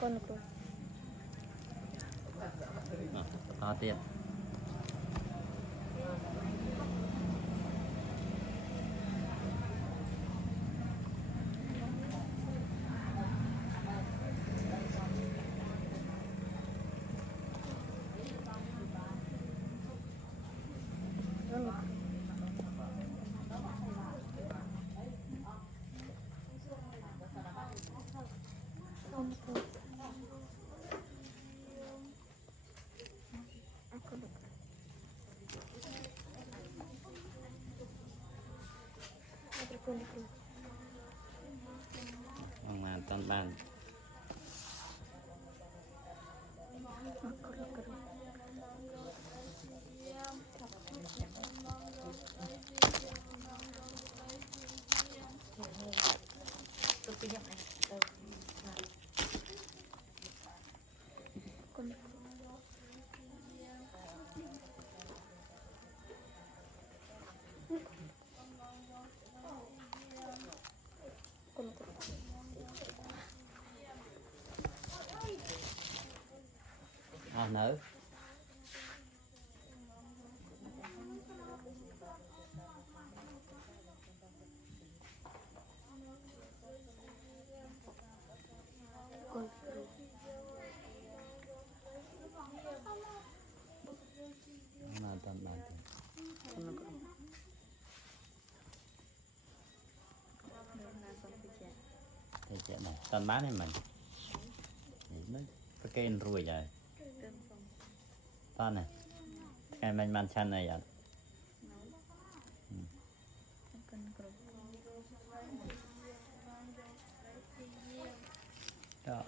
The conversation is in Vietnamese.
con cừu to tiền con cừu con cừu mà toàn bàn con con cừu nở con cừu mà toàn bàn thì chuyện này toàn bán này mình nó cái kênh ruồi rồi toàn này cái mình chăn này à cho